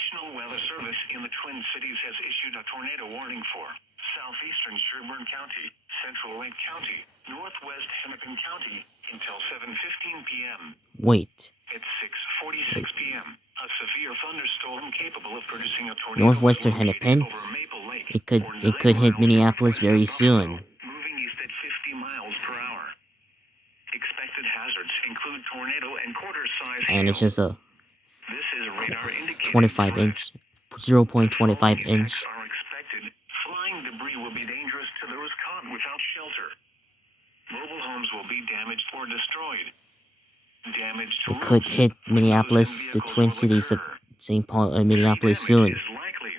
National Weather Service in the Twin Cities has issued a tornado warning for southeastern Sherburne County, central Wright County, northwest Hennepin County until 7:15 p.m. Wait. At 6:46 p.m., a severe thunderstorm capable of producing a tornado Northwestern Hennepin? over Maple Lake. It could hit Minneapolis very soon. Moving east at 50 miles per hour. Expected hazards include tornado and quarter-size hail. And it's just a This is radar indicated 25 inch, 0.25 inch. are expected. Flying debris will be dangerous to those caught without shelter. Mobile homes will be damaged or destroyed. Damage to It could hit Minneapolis, the Twin Cities of St. Paul and Minneapolis soon. is likely.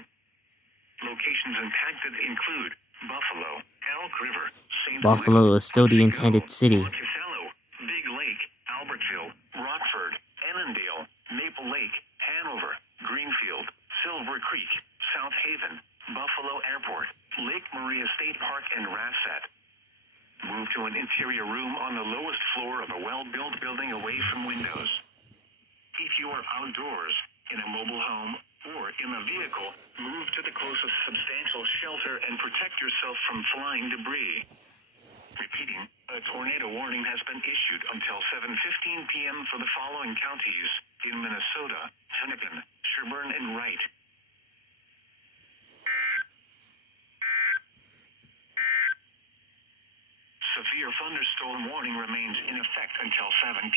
Locations impacted include Buffalo, Elk River, St. Buffalo is still the intended city. Monticello, Big Lake, Albertville, Rockford, Annandale, Maple Lake, Hanover, Greenfield, Silver Creek, South Haven, Buffalo Airport, Lake Maria State Park, and Rassat. Move to an interior room on the lowest floor of a well-built building away from windows. If you are outdoors, in a mobile home, or in a vehicle, move to the closest substantial shelter and protect yourself from flying debris. Repeating, a tornado warning has been issued until 7:15 p.m. for the following counties in Minnesota: Hennepin, Sherburne, and Wright. Severe thunderstorm warning remains in effect until 7 p.m.